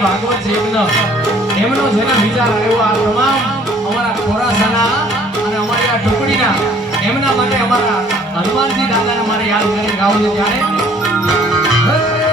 ભાગવત છે એમનો જેના વિચાર આવ્યો આ તમામ અમારા ખોરાસાના અને અમારી આ ટુકડીના એમના માટે અમારા હનુમાનજી દાદાને મારે યાદ કરીને ગાવું છે ત્યારે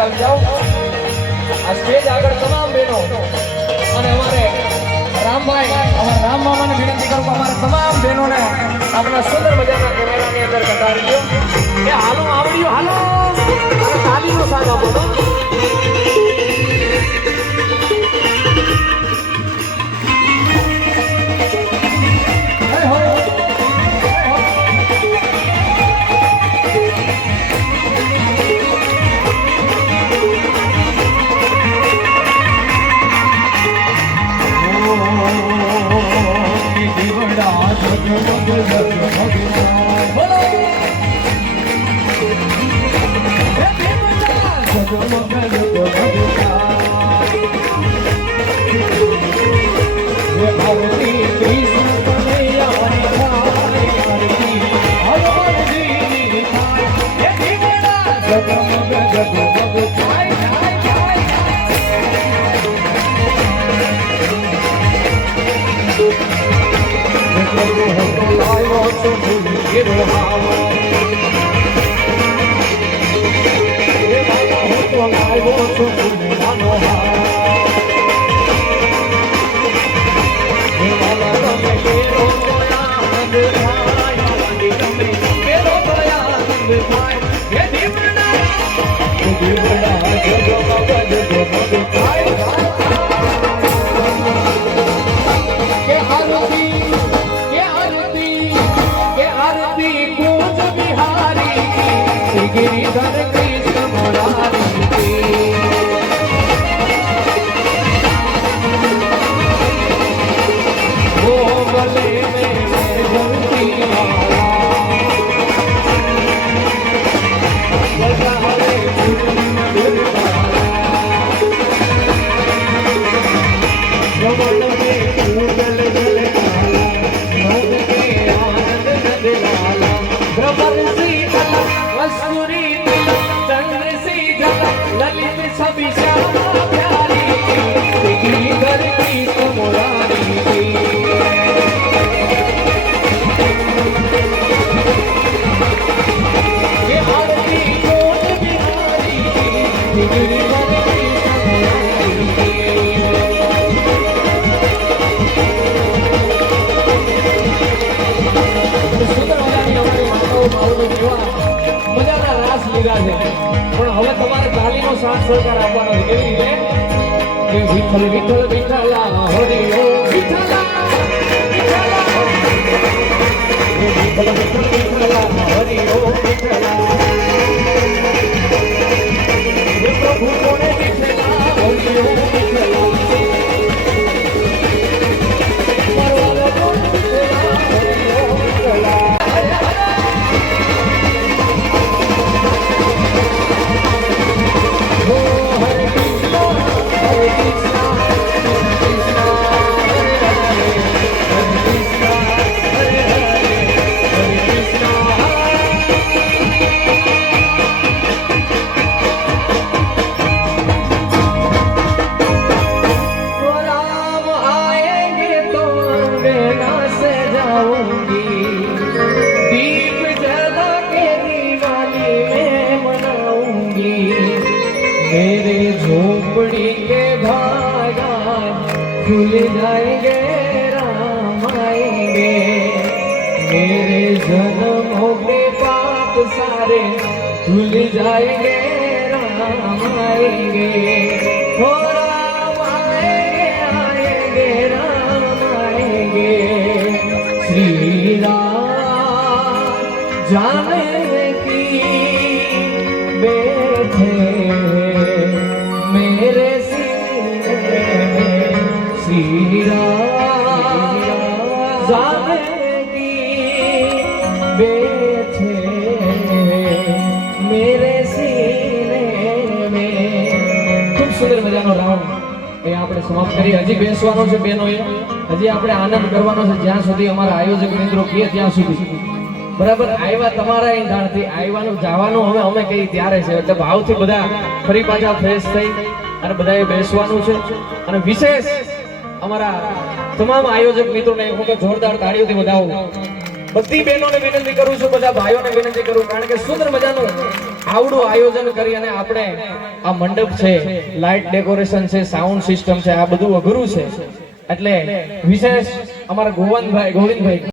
આવી જાઓ આ સ્ટેજ આગળ તમામ બહેનો અને અમારે રામભાઈ અમારા રામ મામાને વિનંતી કરું કે અમારા તમામ બહેનોને આપણા સુંદર મજાના કેમેરાની અંદર કટાડી દો એ હાલો આવડ્યું હાલો અને તાલીનો સાથ આપો તો પણ હવે તમારે તાલીનો સાથ સહકાર આપવાનો છે કેવી રીતે કે વિઠ્ઠલ વિઠ્ઠલ વિઠ્ઠલા હરિ ઓ વિઠ્ઠલા વિઠ્ઠલા વિઠ્ઠલ વિઠ્ઠલ વિઠ્ઠલા હરિ ઓ વિઠ્ઠલા પ્રભુ કોને વિઠ્ઠલા હરિ ઓ વિઠ્ઠલા પરવાલો કોને વિઠ્ઠલા હરિ ઓ વિઠ્ઠલા खुल जाएंगे राम आएंगे मेरे जन्मों के पाप सारे धुल जाएंगे राम आएंगे हो राम आएंगे आएंगे राम आएंगे श्री राम जाने की बैठे मेरे श्री राम जानकी बैठे मेरे सीने में खूब सुंदर मजानो રાઉન્ડ એ આપણે સમાપ્ત કરી હજી બેસવાનો છે બેનોએ હજી આપણે આનંદ કરવાનો છે જ્યાં સુધી અમારા આયોજક મિત્રો કહે ત્યાં સુધી બરાબર આવ્યા તમારા ઈંધાણથી આવ્યાનું જવાનું હવે અમે કઈ ત્યારે છે એટલે ભાવથી બધા ફરી પાછા ફ્રેશ થઈ અને બધાએ બેસવાનું છે અને વિશેષ અમારા તમામ આયોજક મિત્રોને હું કે જોરદાર તાળીઓથી વધાવું બધી બહેનોને વિનંતી કરું છું બધા ભાઈઓને વિનંતી કરું કારણ કે સુંદર મજાનું આવડું આયોજન કરી અને આપણે આ મંડપ છે, લાઇટ ડેકોરેશન છે, સાઉન્ડ સિસ્ટમ છે, આ બધું અઘરું છે. એટલે વિશેષ અમારા ગોવિંદભાઈ